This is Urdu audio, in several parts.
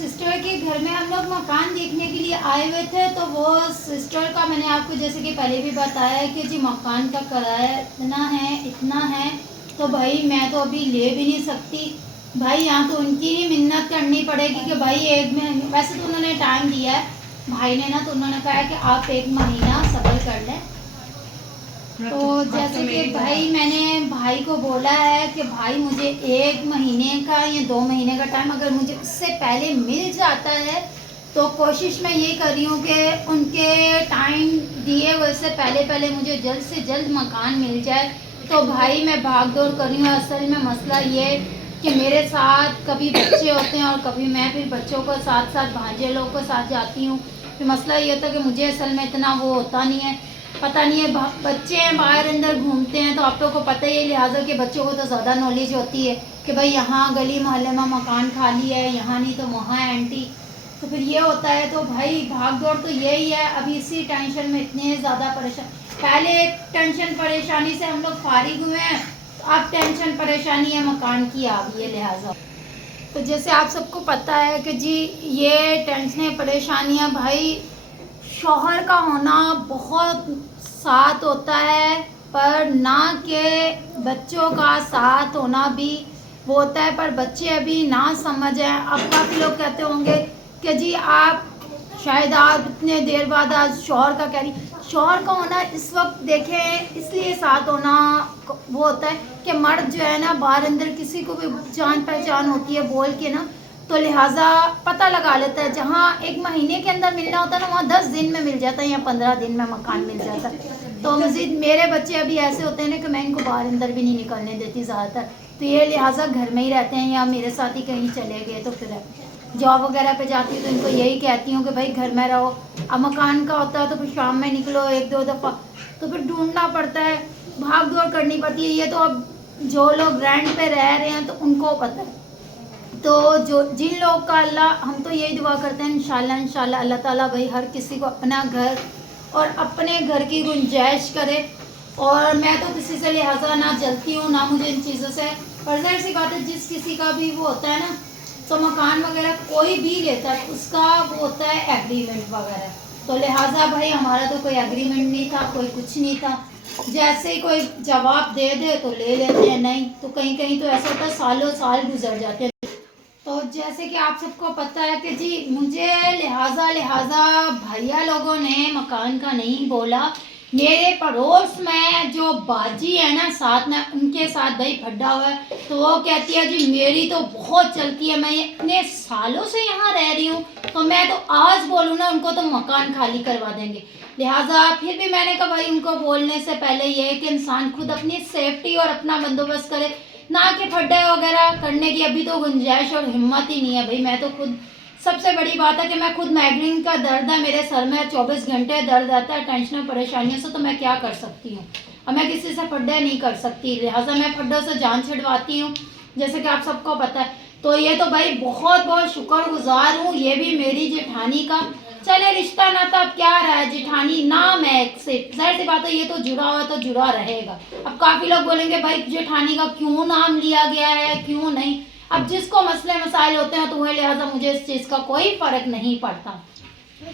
سسٹر کے گھر میں ہم لوگ مکان دیکھنے کے لیے آئے ہوئے تھے، تو وہ سسٹر کا میں نے آپ کو جیسے کہ پہلے بھی بتایا ہے کہ جی مکان کا کرایہ اتنا ہے تو بھائی میں تو ابھی لے بھی نہیں سکتی بھائی، یہاں تو ان کی ہی منت کرنی پڑے گی کہ بھائی ایک مہینے، ویسے تو انہوں نے ٹائم دیا ہے بھائی نے نا، تو انہوں نے کہا ہے کہ آپ 1 مہینہ صبر کر لیں. تو جیسے کہ بھائی میں نے بھائی کو بولا ہے کہ بھائی مجھے 1 مہینے کا یا 2 مہینے کا ٹائم اگر مجھے اس سے پہلے مل جاتا ہے تو کوشش میں یہ کر رہی ہوں کہ ان کے ٹائم دیے ہوئے سے پہلے مجھے جلد سے جلد مکان مل جائے. تو بھائی میں بھاگ دوڑ کر رہی ہوں. اصل میں مسئلہ یہ کہ میرے ساتھ کبھی بچے ہوتے ہیں اور کبھی میں پھر بچوں کو ساتھ بھانجے لوگ کو ساتھ جاتی ہوں. پھر مسئلہ یہ ہوتا ہے کہ مجھے اصل میں اتنا وہ ہوتا نہیں ہے، پتہ نہیں ہے، بچے ہیں باہر اندر گھومتے ہیں تو آپ لوگوں کو پتہ ہی ہے، لہٰذا کہ بچوں کو تو زیادہ نالج ہوتی ہے کہ بھائی یہاں گلی محلے میں مکان خالی ہے، یہاں نہیں تو وہاں ہے آنٹی. تو پھر یہ ہوتا ہے. تو بھائی بھاگ دوڑ تو یہی ہے. ابھی اسی ٹینشن میں اتنے زیادہ پہلے ٹینشن پریشانی سے ہم لوگ فارغ ہوئے ہیں، اب ٹینشن پریشانی ہے مکان کی آ گئی ہے. لہٰذا تو جیسے آپ سب کو پتہ ہے کہ جی یہ ٹینشنیں پریشانیاں بھائی، شوہر کا ہونا بہت ساتھ ہوتا ہے پر نہ کہ بچوں کا ساتھ ہونا بھی وہ ہوتا ہے، پر بچے ابھی نہ سمجھ ہیں. اب کافی لوگ کہتے ہوں گے کہ جی آپ شاید آپ اتنے دیر بعد آج شوہر کا کہہ رہی. شوہر کا ہونا اس وقت دیکھیں اس لیے ساتھ ہونا وہ ہوتا ہے کہ مرد جو ہے نا باہر اندر کسی کو بھی جان پہچان ہوتی ہے بول کے نا، تو لہٰذا پتہ لگا لیتا ہے. جہاں 1 مہینے کے اندر ملنا ہوتا ہے نا، وہاں 10 دن میں مل جاتا ہے یا 15 دن میں مکان مل جاتا ہے. تو مزید میرے بچے ابھی ایسے ہوتے ہیں نا کہ میں ان کو باہر اندر بھی نہیں نکلنے دیتی زیادہ تر، تو یہ لہٰذا گھر میں ہی رہتے ہیں یا میرے ساتھ ہی کہیں چلے گئے. تو پھر جاب وغیرہ پہ جاتی ہوں تو ان کو یہی کہتی ہوں کہ بھائی گھر میں رہو. اب مکان کا ہوتا ہے تو پھر شام میں نکلو 1-2 دفعہ، تو پھر ڈھونڈنا پڑتا ہے، بھاگ دوڑ کرنی پڑتی ہے. یہ تو اب جو لوگ رینٹ پہ رہ رہے ہیں تو ان کو پتہ ہے. تو جن لوگ کا اللہ، ہم تو یہی دعا کرتے ہیں انشاءاللہ اللہ تعالیٰ بھائی ہر کسی کو اپنا گھر اور اپنے گھر کی گنجائش کرے. اور میں تو کسی سے لہٰذا نہ جلتی ہوں نہ مجھے ان چیزوں سے، پر ظاہر سی بات ہے جس کسی کا بھی وہ ہوتا ہے نا، تو مکان وغیرہ کوئی بھی لیتا ہے اس کا وہ ہوتا ہے ایگریمنٹ وغیرہ. تو لہٰذا بھائی ہمارا تو کوئی ایگریمنٹ نہیں تھا، کوئی کچھ نہیں تھا. جیسے ہی کوئی جواب دے دے تو لے لیتے ہیں، نہیں تو کہیں تو ایسا ہوتا ہے سالوں سال گزر جاتے ہیں. تو جیسے کہ آپ سب کو پتہ ہے کہ جی مجھے لہٰذا بھیا لوگوں نے مکان کا نہیں بولا. میرے پڑوس میں جو باجی ہے نا ساتھ میں، ان کے ساتھ بھائی پھڈا ہوا ہے، تو وہ کہتی ہے جی میری تو بہت چلتی ہے، میں اتنے سالوں سے یہاں رہ رہی ہوں، تو میں تو آج بولوں نا ان کو تو مکان خالی کروا دیں گے. لہٰذا پھر بھی میں نے کہا بھائی ان کو بولنے سے پہلے یہ ہے کہ انسان خود اپنی سیفٹی اور اپنا بندوبست کرے، نہ کہ پھڈے وغیرہ کرنے کی ابھی تو گنجائش اور ہمت ہی نہیں ہے. بھائی میں تو خود، سب سے بڑی بات ہے کہ میں خود مائگرین کا درد ہے میرے سر میں، 24 گھنٹے درد رہتا ہے ٹینشنوں پریشانیوں سے. تو میں کیا کر سکتی ہوں، اور میں کسی سے پھڈے نہیں کر سکتی، لہٰذا میں پھڈوں سے جان چھڑواتی ہوں جیسے کہ آپ سب کو پتہ ہے. تو یہ تو بھائی بہت بہت شکر گزار ہوں یہ بھی میری جیٹھانی کا. چلے رشتہ ناتا اب کیا رہا ہے، جیٹھانی نام ہے صرف، ظاہر سی بات ہے یہ تو جڑا ہوا تو جڑا رہے گا. اب کافی لوگ بولیں گے بھائی جیٹھانی کا کیوں نام لیا گیا ہے، کیوں نہیں. اب جس کو مسئلے مسائل ہوتے ہیں تو وہ لہٰذا مجھے اس چیز کا کوئی فرق نہیں پڑتا.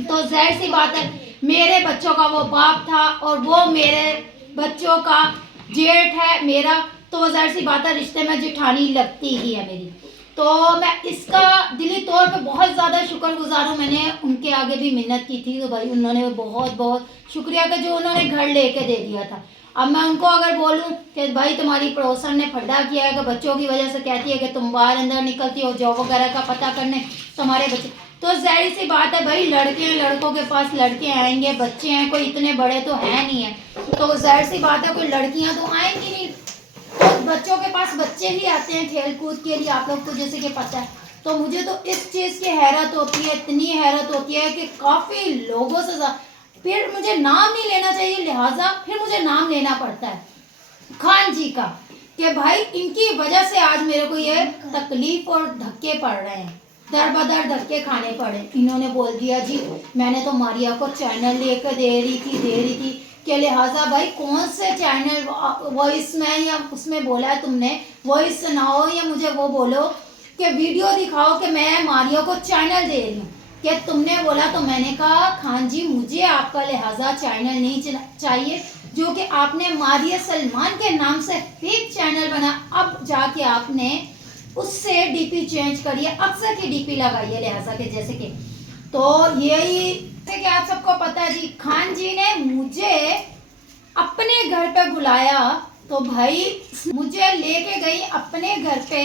تو ظاہر سی بات ہے میرے بچوں کا وہ باپ تھا اور وہ میرے بچوں کا جیٹھ ہے میرا، تو وہ ظاہر سی بات ہے رشتے میں جیٹھانی لگتی ہی ہے میری. تو میں اس کا دلی طور پہ بہت زیادہ شکر گزار ہوں. میں نے ان کے آگے بھی منت کی تھی تو بھائی انہوں نے بہت بہت شکریہ کہ جو انہوں نے گھر لے کے دے دیا تھا. اب میں ان کو اگر بولوں کہ بھائی تمہاری پڑوسن نے پھڈا کیا ہے کہ بچوں کی وجہ سے کہتی ہے کہ تم باہر اندر نکلتی ہو جاب وغیرہ کا پتہ کرنے تمہارے بچے، تو ظاہر سی بات ہے بھائی لڑکے ہیں، لڑکوں کے پاس لڑکے آئیں گے، بچے ہیں، کوئی اتنے بڑے تو ہیں نہیں ہیں، تو ظاہر سی بات ہے کوئی لڑکیاں تو آئیں گی نہیں، تو بچوں کے پاس بچے ہی آتے ہیں کھیل کود کے لیے، آپ لوگ کو جیسے کہ پتہ ہے. تو مجھے تو اس چیز کی حیرت ہوتی ہے، اتنی حیرت ہوتی ہے کہ کافی لوگوں سے پھر مجھے نام نہیں لینا چاہیے، لہٰذا پھر مجھے نام لینا پڑتا ہے خان جی کا، کہ بھائی ان کی وجہ سے آج میرے کو یہ تکلیف اور دھکے پڑ رہے ہیں، در بدر دھکے کھانے پڑے. انہوں نے بول دیا جی میں نے تو ماریا کو چینل لے کے دے رہی تھی کہ لہٰذا بھائی کون سے چینل وائس میں یا اس میں بولا ہے تم نے، وائس سناؤ یا مجھے وہ بولو کہ ویڈیو دکھاؤ کہ میں ماریہ کو چینل دے رہی ہوں. کہ تم نے بولا تو میں نے کہا خان جی مجھے آپ کا لہٰذا چینل نہیں چاہیے جو کہ آپ نے ماریہ سلمان کے نام سے فیک چینل بنا. اب جا کے آپ نے اس سے ڈی پی چینج کریے, اکثر کی ڈی پی لگائیے لہٰذا کہ جیسے کہ تو یہی کہ آپ سب کو پتا ہے جی خان جی نے مجھے اپنے گھر پہ بلایا تو بھائی مجھے لے کے گئی اپنے گھر پہ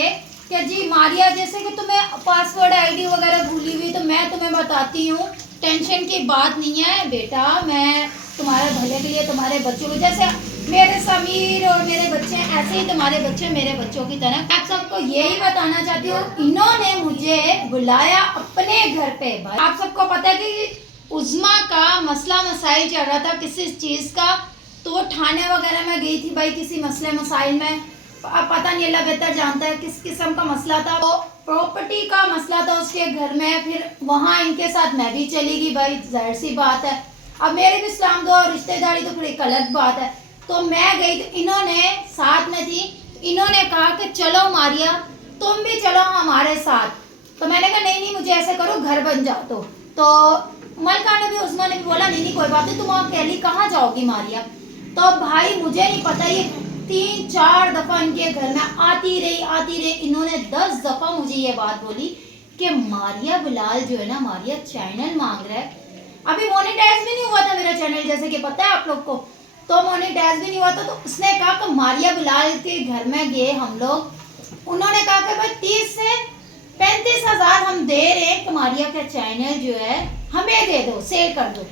کہ جی ماریہ جیسے کہ تمہیں پاسورڈ آئی ڈی وغیرہ بھولی ہوئی تو میں تمہیں بتاتی ہوں, ٹینشن کی بات نہیں ہے بیٹا, میں تمہارے بھلے کے لیے تمہارے بچوں کو جیسے میرے سمیر اور میرے بچے ایسے ہی تمہارے بچے میرے بچوں کی طرح. آپ سب کو یہی بتانا چاہتی ہوں انہوں نے مجھے بلایا اپنے گھر پہ. آپ سب کو پتا ہے کہ عظمیٰ کا مسئلہ مسائل چل رہا تھا کسی چیز کا, تو وہ تھانے وغیرہ میں گئی تھی بھائی کسی مسئلے مسائل میں, پتہ نہیں اللہ بہتر جانتا ہے کس قسم کا مسئلہ تھا. وہ پراپرٹی کا مسئلہ تھا اس کے گھر میں, پھر وہاں ان کے ساتھ میں بھی چلی گئی بھائی ظاہر سی بات ہے. اب میرے بھی اسلام دو اور رشتہ داری تو پھر ایک الگ بات ہے. تو میں گئی تو انہوں نے ساتھ میں تھی, انہوں نے کہا کہ چلو ماریہ تم بھی چلو ہمارے ساتھ. تو میں نے کہا نہیں نہیں مجھے ایسے کرو گھر بن جاؤ. تو ملکہ نے بھی عظمیٰ نے بھی بولا نہیں نہیں کوئی بات نہیں, تم اکیلی کہاں جاؤ گی ماریہ. تو بھائی مجھے نہیں پتا یہ 3-4 دفعہ ان کے گھر میں آتی رہی. انہوں نے 10 دفعہ مجھے یہ بات بولی کہ ماریہ بلال جو ہے نا ماریہ چینل مانگ رہا ہے. ابھی مونیٹائز بھی نہیں ہوا تھا میرا چینل جیسے کہ پتا ہے آپ لوگ کو, تو مونیٹائز بھی نہیں ہوا تھا. تو اس نے کہا کہ ماریہ بلال کے گھر میں گئے ہم لوگ, انہوں نے کہا کہ بھائی 30 سے 35 ہزار ہم دے رہے ہیں کہ ماریہ کا چینل جو ہے ہمیں دے دو, سیل کر دو.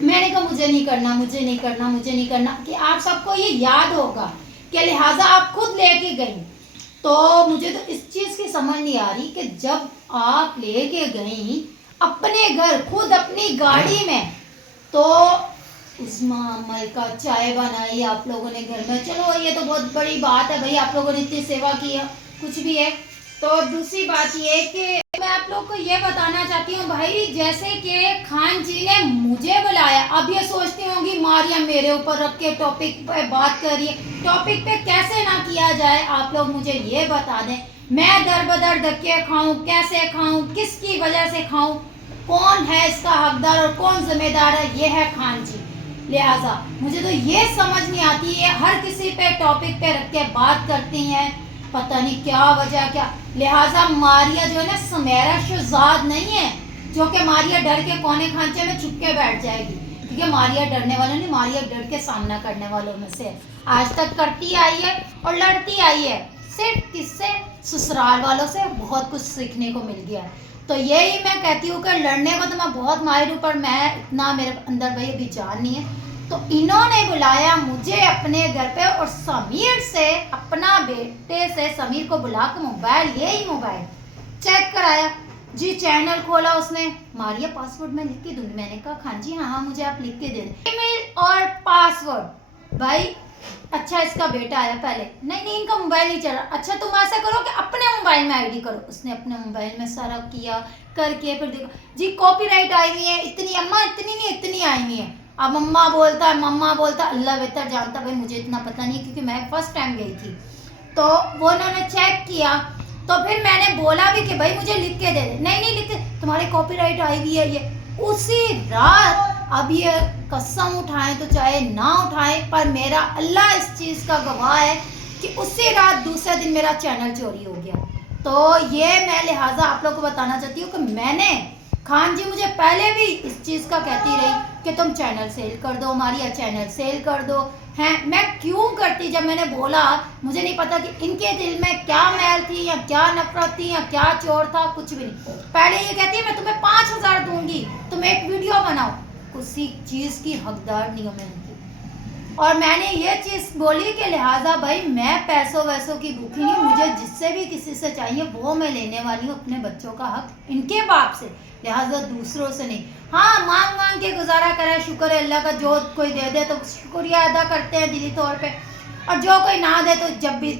میں نے کہا مجھے نہیں کرنا. کہ آپ سب کو یہ یاد ہوگا کہ لہٰذا آپ خود لے کے گئیں. تو مجھے تو اس چیز کی سمجھ نہیں آ رہی کہ جب آپ لے کے گئیں اپنے گھر خود اپنی گاڑی میں, تو عظمیٰ ملکہ چائے بنائی آپ لوگوں نے گھر میں, چلو یہ تو بہت بڑی بات ہے بھائی آپ لوگوں نے اتنی سیوا کی ہے کچھ بھی ہے. تو دوسری بات یہ کہ میں آپ لوگ کو یہ بتانا چاہتی ہوں بھائی جیسے کہ خان جی نے مجھے بلایا, اب یہ سوچتی ہوں گی ماریہ میرے اوپر رکھ کے ٹاپک پہ بات کر رہی ہے. ٹاپک پہ کیسے نہ کیا جائے آپ لوگ مجھے یہ بتا دیں. میں در بدر دھکے کھاؤں, کیسے کھاؤں, کس کی وجہ سے کھاؤں, کون ہے اس کا حقدار اور کون ذمہ دار ہے, یہ ہے خان جی. لہٰذا مجھے تو یہ سمجھ نہیں آتی ہے ہر کسی پہ ٹاپک پہ رکھ کے بات کرتی ہیں, پتہ نہیں کیا وجہ کیا. لہٰذا ماریہ جو ہے نا سمیرا شہزاد نہیں ہے جو کہ ماریہ ڈر کے کونے کھانچے میں چھپ کے بیٹھ جائے گی, کیونکہ ماریہ ڈرنے والوں نہیں, ماریہ ڈر کے سامنا کرنے والوں میں سے آج تک کرتی آئی ہے اور لڑتی آئی ہے. صرف کس سے, سسرال والوں سے بہت کچھ سیکھنے کو مل گیا. تو یہی میں کہتی ہوں کہ لڑنے کو تو میں بہت ماہر ہوں پر میں اتنا میرے اندر بھائی ابھی جان نہیں ہے. تو انہوں نے بلایا مجھے اپنے گھر پہ اور سمیر سے اپنا بیٹے سے سمیر کو بلا کے یہی موبائل چیک کرایا جی. چینل کھولا اس نے, ماریہ پاسورڈ میں لکھ کے دوں گی. میں نے کہا خان جی ہاں مجھے آپ لکھ کے دے دیں ای میل اور پاسورڈ. بھائی اچھا اس کا بیٹا آیا پہلے, نہیں ان کا موبائل نہیں چل رہا. اچھا تم ایسا کرو کہ اپنے موبائل میں آئی ڈی کرو. اس نے اپنے موبائل میں سارا کیا کر کے پھر دیکھو جی کاپی رائٹ آئی ہوئی ہے اتنی, اماں اتنی نہیں اتنی آئی ہوئی ہیں. اب مما بولتا اللہ بہتر جانتا, بھائی مجھے اتنا پتہ نہیں کیونکہ میں فرسٹ ٹائم گئی تھی. تو وہ انہوں نے چیک کیا تو پھر میں نے بولا بھی کہ بھائی مجھے لکھ کے دے دے. نہیں لکھ کے, تمہارے کاپی رائٹ آئی ہوئی ہے یہ اسی رات. اب یہ قسم اٹھائیں تو چاہے نہ اٹھائیں پر میرا اللہ اس چیز کا گواہ ہے کہ اسی رات دوسرے دن میرا چینل چوری ہو گیا. تو یہ میں لہٰذا آپ لوگ کو بتانا چاہتی ہوں کہ میں نے خان جی مجھے پہلے بھی اس چیز کا کہتی رہی کہ تم چینل سیل کر دو, ماریہ چینل سیل کر دو ہیں. میں کیوں کرتی, جب میں نے بولا مجھے نہیں پتا کہ ان کے دل میں کیا میل تھی یا کیا نفرت تھی یا کیا چور تھا, کچھ بھی نہیں. پہلے یہ کہتی ہے میں تمہیں 5,000 دوں گی تم ایک ویڈیو بناؤ, کسی چیز کی حقدار نہیں ہوں میں ان کی. اور میں نے یہ چیز بولی کہ لہٰذا بھائی میں پیسوں ویسوں کی بھوکی نہیں, مجھے جس سے بھی کسی سے چاہیے وہ میں لینے والی ہوں, اپنے بچوں کا حق ان کے باپ سے, لہٰذا دوسروں سے نہیں. ہاں مانگ کے گزارا کرے, شکر ہے اللہ کا, جو کوئی دے دے تو شکریہ ادا کرتے ہیں دلی طور پہ, اور جو کوئی نہ دے تو جب بھی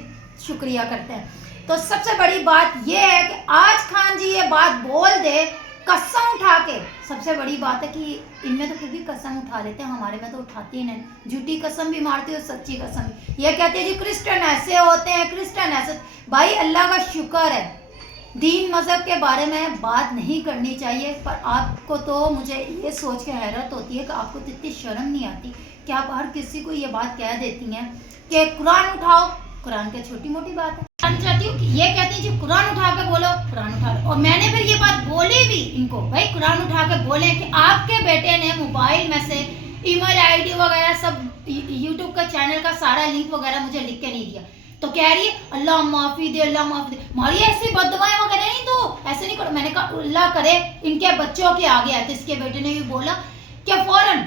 شکریہ کرتے ہیں. تو سب سے بڑی بات یہ ہے کہ آج خان جی یہ بات بول دے قسم اٹھا کے, سب سے بڑی بات ہے کہ ان میں تو پھر بھی قسم اٹھا لیتے ہیں, ہمارے میں تو اٹھاتی ہی نہیں, جھوٹی قسم بھی مارتی اور سچی قسم بھی. یہ کہتے ہیں جی کرسچن ایسے ہوتے ہیں, کرسچن ایسے. بھائی اللہ کا شکر ہے دین مذہب کے بارے میں بات نہیں کرنی چاہیے، پر آپ کو تو مجھے یہ سوچ کے حیرت ہوتی ہے کہ آپ کو تو اتنی شرم نہیں آتی کہ آپ ہر کسی کو یہ بات کہہ دیتی ہیں کہ قرآن اٹھاؤ۔ قرآن کیا چھوٹی موٹی بات ہے؟ میں چاہتی ہوں کہ یہ کہتی ہیں جی قرآن اٹھا کے بولو، قرآن اٹھا لو، اور میں نے پھر یہ بات بولی بھی ان کو، بھائی قرآن اٹھا کے بولیں کہ آپ کے بیٹے نے موبائل میں سے ای میل آئی ڈی وغیرہ سب یوٹیوب کا چینل کا سارا لنک وغیرہ مجھے لکھ کے نہیں دیا، تو کہہ رہی ہے اللہ معافی دے، اللہ معافی دے، ماری ایسی بد دعائیں وغیرہ نہیں دو، ایسے نہیں کرو۔ میں نے کہا اللہ کرے ان کے بچوں کے آگے آئے، تو اس کے بیٹے نے بھی بولا کہ فوراً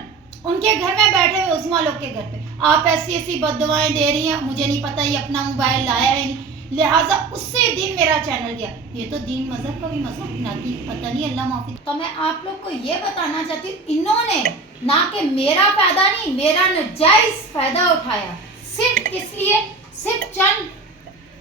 ان کے گھر میں بیٹھے ہوئے عثما لوگ کے گھر پہ آپ ایسی ایسی بد دعائیں دے رہی ہیں، مجھے نہیں پتا یہ اپنا موبائل لایا ہے نہیں، لہٰذا اسی دن میرا چینل گیا۔ یہ تو دین مذہب کا بھی مسئلہ نہ کہ پتہ نہیں اللہ معافی۔ تو میں آپ لوگ کو یہ بتانا چاہتی ہوں، انہوں نے نہ کہ میرا فائدہ نہیں، میرا ناجائز فائدہ اٹھایا، صرف کس لیے؟ صرف چند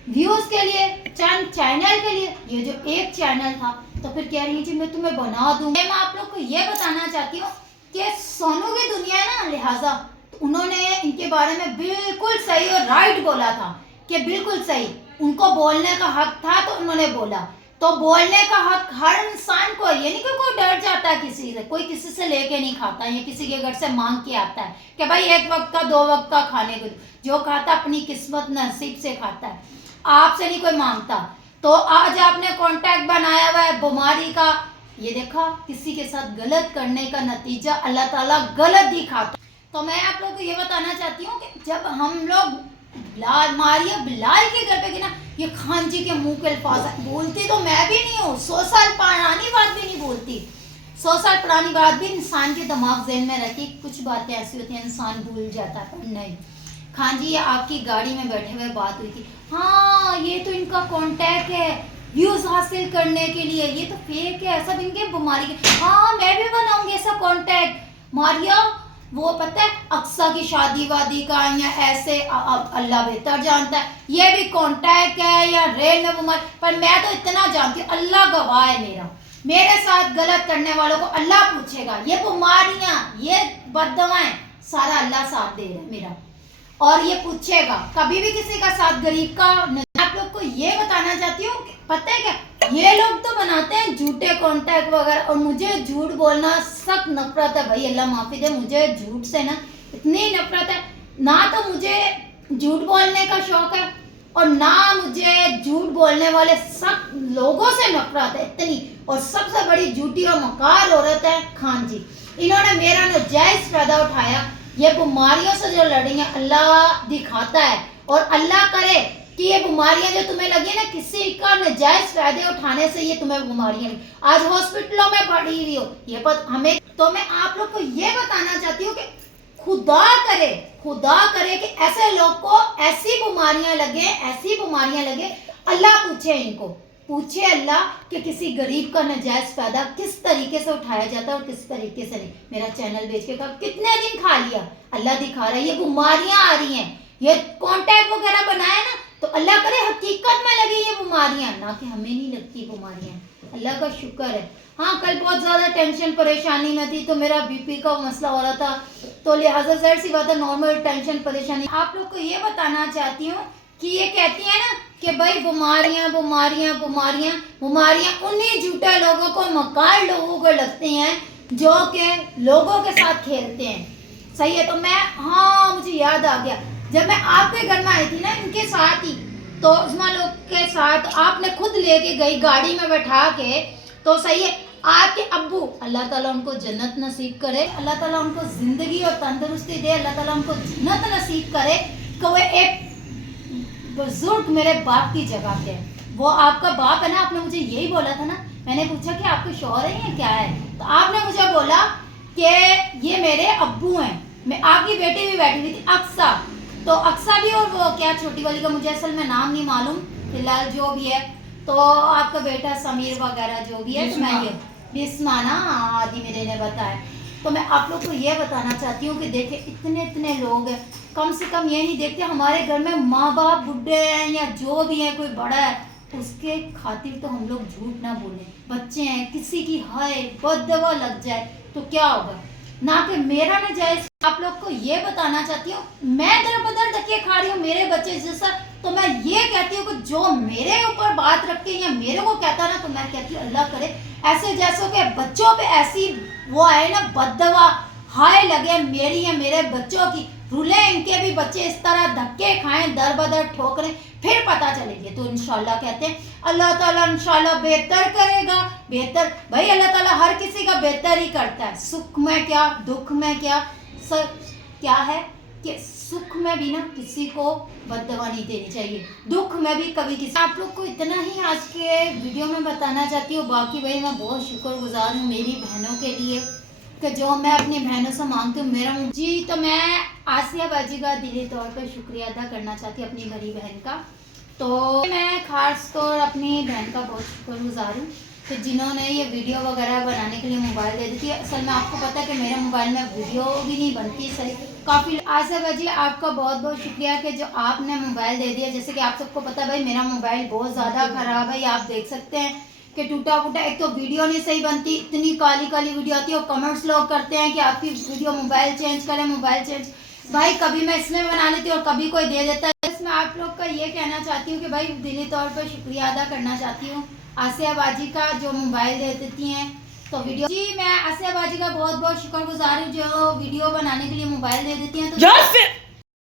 ویوز کے لیے، چند چینل کے لیے۔ یہ جو ایک چینل تھا تو پھر کہہ رہی جی میں تمہیں بنا دوں۔ میں آپ لوگ کو یہ بتانا چاہتی ہوں کہ سونو کی دنیا ہے نا، لہٰذا انہوں نے ان کے بارے میں بالکل صحیح اور رائٹ بولا تھا کہ بالکل صحیح، ان کو بولنے کا حق تھا تو انہوں نے بولا۔ تو بولنے کا حق ہر انسان کو، یہ نہیں کہ کوئی ڈر جاتا ہے کسی سے، کوئی کسی سے لے کے نہیں کھاتا یا کسی کے گھر سے مانگ کے آتا ہے کہ بھائی ایک وقت کا 2 وقت کا کھانے کو جو کھاتا اپنی قسمت نصیب سے کھاتا ہے، آپ سے نہیں کوئی مانگتا۔ تو آج آپ نے کانٹیکٹ بنایا ہوا ہے بیماری کا، یہ دیکھا کسی کے ساتھ غلط کرنے کا نتیجہ اللہ تعالیٰ غلط دکھاتا۔ تو میں آپ لوگوں کو یہ بتانا چاہتی ہوں کہ جب ہم لوگ ماریا بلال کے گھر پہ گنا، یہ خان جی کے منہ کے الفاظ بولتی تو میں بھی نہیں ہوں، 100 سال پرانی بات بھی نہیں بولتی، 100 سال پرانی بات بھی انسان کے دماغ ذہن میں رہتی، کچھ باتیں ایسی ہوتی ہیں انسان بھول جاتا ہے، پر نہیں۔ خان جی یہ آپ کی گاڑی میں بیٹھے ہوئے بات ہوئی تھی، ہاں یہ تو ان کا کانٹیکٹ ہے ویوز حاصل کرنے کے لیے، یہ تو فیک ہے سب ان کے بیماری کے، ہاں میں بھی بناؤں گی ایسا کانٹیکٹ۔ ماریا وہ پتہ ہے اقصا کی شادی وادی کا یا ایسے اللہ بہتر جانتا ہے، یہ بھی کانٹیکٹ ہے یا ریل میں بیمار، پر میں تو اتنا جانتی ہوں اللہ گواہ ہے میرے ساتھ غلط کرنے والوں کو اللہ پوچھے گا، یہ بیماریاں یہ بد دعائیں سارا اللہ ساتھ دے رہا ہے میرا، اور یہ پوچھے گا کبھی بھی کسی کا ساتھ غریب کا۔ آپ لوگ کو یہ بتانا چاہتی ہوں کہ پتہ ہے کیا، یہ لوگ تو بناتے ہیں جھوٹے کانٹیکٹ وغیرہ، اور مجھے جھوٹ بولنا سخت نفرت ہے بھائی، اللہ معافی دے، مجھے جھوٹ سے نا اتنی نفرت ہے، نہ تو مجھے جھوٹ بولنے کا شوق ہے اور نہ مجھے جھوٹ بولنے والے سخت لوگوں سے نفرت ہے اتنی، اور سب سے بڑی جھوٹی اور مکار عورت ہے خان جی، انہوں نے میرا ناجائز فائدہ اٹھایا، یہ بیماریوں سے جو لڑیں گے اللہ دکھاتا ہے، اور اللہ کرے کہ یہ بیماریاں جو تمہیں لگی نا کسی کا ناجائز فائدے اٹھانے سے یہ تمہیں بیماریاں لگی، آج ہاسپٹلوں میں پڑی ہوئی ہو یہ ہمیں۔ تو میں آپ لوگ کو یہ بتانا چاہتی ہوں کہ خدا کرے کہ ایسے لوگ کو ایسی بیماریاں لگے، اللہ پوچھے ان کو، پوچھے اللہ کہ کسی غریب کا ناجائز فائدہ کس طریقے سے اٹھایا جاتا ہے اور کس طریقے سے نہیں۔ میرا چینل بیچ کے کہا کتنے دن کھا لیا، اللہ دکھا رہا ہے یہ بیماریاں آ رہی ہیں، یہ کانٹیکٹ وغیرہ بنایا نا تو اللہ کرے حقیقت میں لگے یہ بیماریاں، نہ کہ ہمیں نہیں لگتی بیماریاں، اللہ کا شکر ہے۔ ہاں کل بہت زیادہ ٹینشن پریشانی میں تھی تو میرا بی پی کا مسئلہ ہو رہا تھا، تو لہٰذا ظاہر سی بات ہے نارمل ٹینشن پریشانی۔ آپ لوگ کو یہ بتانا چاہتی ہوں کہ یہ کہتی ہیں نا کہ بھائی بیماریاں انہی جھوٹے لوگوں کو، مکار لوگوں کو لگتے ہیں جو کہ لوگوں کے ساتھ کھیلتے ہیں، صحیح ہے۔ تو میں مجھے یاد آ گیا جب میں آپ کے گھر میں آئی تھی نا ان کے ساتھ ہی، تو عظما لوگ کے ساتھ آپ نے خود لے کے گئی گاڑی میں بٹھا کے، تو صحیح ہے آپ کے ابو اللہ تعالیٰ ان کو جنت نصیب کرے، اللہ تعالیٰ ان کو زندگی اور تندرستی دے، اللہ تعالیٰ ان کو جنت نصیب کرے کہ وہ ایک بزرگ میرے باپ کی جگہ پہ ہے، وہ آپ کا باپ ہے نا، آپ نے مجھے یہی بولا تھا نا، میں نے پوچھا کہ آپ کے شوہر ہیں یا کیا ہے، تو آپ نے مجھے بولا کہ یہ میرے ابو ہیں، میں آپ کی بیٹی بھی بیٹھی ہوئی تھی اقصا، تو اقصا بھی اور وہ کیا چھوٹی والی کا مجھے اصل میں نام نہیں معلوم فی الحال جو بھی ہے، تو آپ کا بیٹا سمیر وغیرہ جو بھی ہے، میں یہ بسما نا آدھی میرے نے بتایا۔ تو میں آپ لوگ کو یہ بتانا چاہتی ہوں کہ دیکھیں اتنے لوگ ہیں، کم سے کم یہ نہیں دیکھتے ہمارے گھر میں ماں باپ بڈھے ہیں یا جو بھی ہے کوئی بڑا ہے، اس کے خاطر تو ہم لوگ جھوٹ نہ بولیں، بچے ہیں کسی کی ہائے بد دوا لگ جائے تو کیا ہوگا، نہ کہ میرا ناجائز۔ آپ لوگ کو یہ بتانا چاہتی ہوں میں در بدر دھکے کھا رہی ہوں، میرے بچے جیسا تو میں یہ کہتی ہوں کہ جو میرے اوپر بات رکھ کے یا میرے کو کہتا نا تو میں کہتی ہوں اللہ کرے ایسے جیسوں کہ بچوں پہ ایسی وہ آئے نا بد دعا ہائے لگے میری یا میرے بچوں کی رولیں ان کے بھی بچے اس طرح دھکے کھائیں در بدر ٹھوکریں پھر پتہ چلے گی. تو انشاءاللہ کہتے ہیں اللہ تعالیٰ انشاءاللہ بہتر کرے گا. بہتر بھائی اللہ تعالیٰ ہر کسی کا بہتر ہی کرتا ہے. سکھ میں کیا دکھ میں کیا کیا ہے کہ سکھ میں بھی نا کسی کو بد دعا نہیں دینی چاہیے, دکھ میں بھی کبھی کسی. آپ لوگ کو اتنا ہی آج کے ویڈیو میں بتانا چاہتی ہوں. باقی بھائی میں بہت شکر گزار ہوں میری بہنوں کے لیے کہ جو میں اپنی بہنوں سے مانگتی ہوں میرا جی. تو میں آسیہ باجی کا دلی طور پر شکریہ ادا کرنا چاہتی ہوں اپنی بڑی بہن کا. تو میں خاص طور اپنی بہن کا بہت شکر گزار ہوں کہ جنہوں نے یہ ویڈیو وغیرہ بنانے کے لیے موبائل دے دی تھی. اصل میں آپ کو پتہ ہے کہ میرے موبائل میں ویڈیو بھی نہیں بنتی صحیح کافی. آسیہ باجی آپ کا بہت بہت شکریہ کہ جو آپ نے موبائل دے دیا. جیسے کہ آپ سب کو پتہ ہے بھائی میرا موبائل بہت زیادہ خراب ہے, آپ دیکھ سکتے ہیں کہ ٹوٹا پھوٹا. ایک تو ویڈیو نہیں صحیح بنتی, اتنی کالی کالی ویڈیو آتی ہے اور کمنٹس لوگ کرتے ہیں کہ آپ کی ویڈیو موبائل چینج کریں موبائل چینج. بھائی کبھی میں اس میں بنا لیتی ہوں اور کبھی کوئی دے دیتا ہے. اس میں آپ لوگ کا یہ کہنا چاہتی ہوں کہ بھائی دلی طور پر شکریہ ادا کرنا چاہتی ہوں آسیہ باجی کا جو موبائل دے دیتی ہیں تو ویڈیو جی. میں آسیہ باجی کا بہت بہت شکر گزار ہوں جو ویڈیو بنانے کے لیے موبائل دے دیتی ہیں. تو